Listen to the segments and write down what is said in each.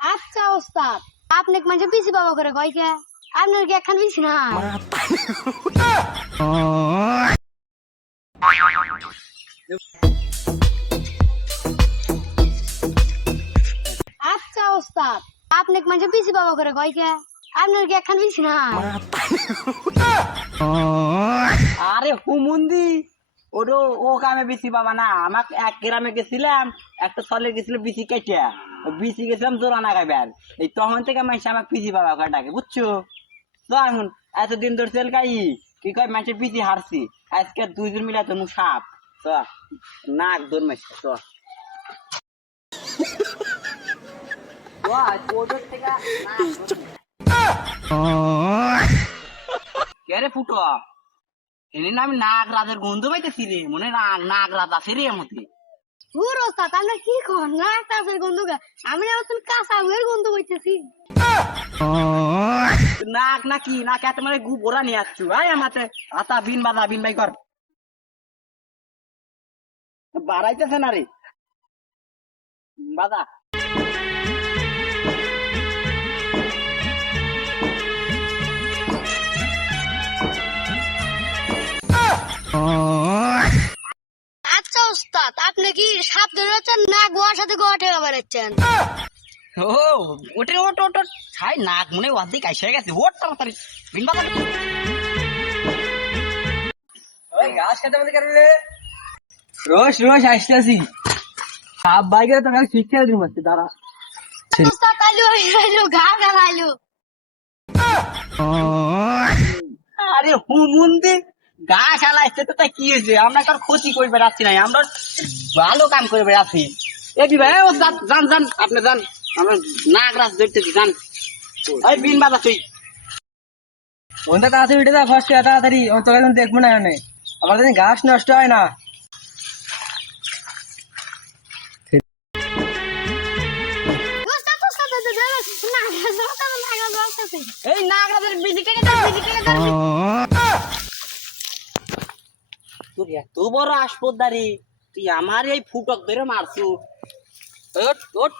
আচ্ছা ওস্তাদ, আপনি মানে পিসি বাবা করে কয় কে? আপনার কি একখান পিসি না? আচ্ছা ওস্তাদ, আপনি মানে পিসি বাবা করে কয় কে? আপনার কি একখান পিসি না? আরে হুমুন্দি ওরও ও কামে বিসি বাবা না। আমাকে এক গ্রামে গেছিলাম, একটা চলে গেছিল বিসি কেটে, বিসি গেছিলাম জোরানা খাইবার। এই তখন থেকে মানুষ আমাকে পিসি বাবা করে ডাকে, বুঝছো? তো এখন এতদিন ধরে তেল গাই কি কয় মানুষের বিসি হারছি, আজকে দুইজন মিলে তো সাপ তো নাক দৌড় মারছে তো কে ফুটো এনে না আমি নাগ রাজের গন্ধ পাইতেছি রে, মনে নাগ রাজ আছে রে মতে। দূর ওস্তাদ, আপনি কি করেন? না কাছের গন্ধ আমি এখন কাঁচা বইয়ের গন্ধ পাইতেছি। নাক নাকি নাক এত মানে গু বোরা নিয়ে আসছু ভাই আমাতে আতা বিন বাজা বিন ভাই কর বাড়াইতেছে না রে বাজা। আচ্ছা ওস্তাদ, আপনি কি সাপ ধরে যাচ্ছেন না গোয়ার সাথে গোয়া ঠেকা বেড়াচ্ছেন? ও ওটে ওট ওট ওট ছাই নাক মনে অর্ধেক আইসে গেছে, ওট তাড়াতাড়ি বিন বাজা। ওই গাছ খেতে মধ্যে কেন রে? রোজ রোজ আসতেছি সাপ বাইকে তো শিক্ষা দিন মারছে দাঁড়া। ওস্তাদ আইলো আইলো গা গা আইলো। আরে হুমুন্দি গা চালাইছে তো তাই কি হয়েছে? আমরা কার ক্ষতি করে বেড়াচ্ছি না, আমরা ভালো কাম করে বেড়াচ্ছি। এ কি ভাই ও যান যান আপনি যান, আমরা নাক রাস ধরতেছি যান। এই বিন বাজা তুই বন্ধু তাড়াতাড়ি উঠে যা, ফার্স্ট তাড়াতাড়ি, ও তোকে এখন দেখবো না এখানে, আমার যদি ঘাস নষ্ট হয় না। ওস্তাদ ওস্তাদ না এই নাক রাজের বিজি কেটে দাও, বিজি কেটে দাও। তোর এত বড় আসপদারি, তুই আমার এই ফুটক ধরে মারছু। ওট ওট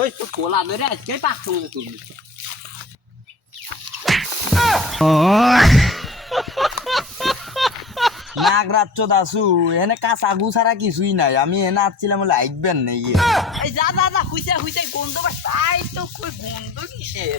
ওই তো কোলা ধরে আজকে পাকছো মনে তুলবি। নাগরাজ দাসু এখানে কাঁচা গু ছাড়া কিছুই নাই, আমি এনে আসছিলাম বলে আইকবেন নাই। এই যা যা যা হুইতে হুইতে গন্ধ পাস, তাই তো কই গন্ধ কিসের?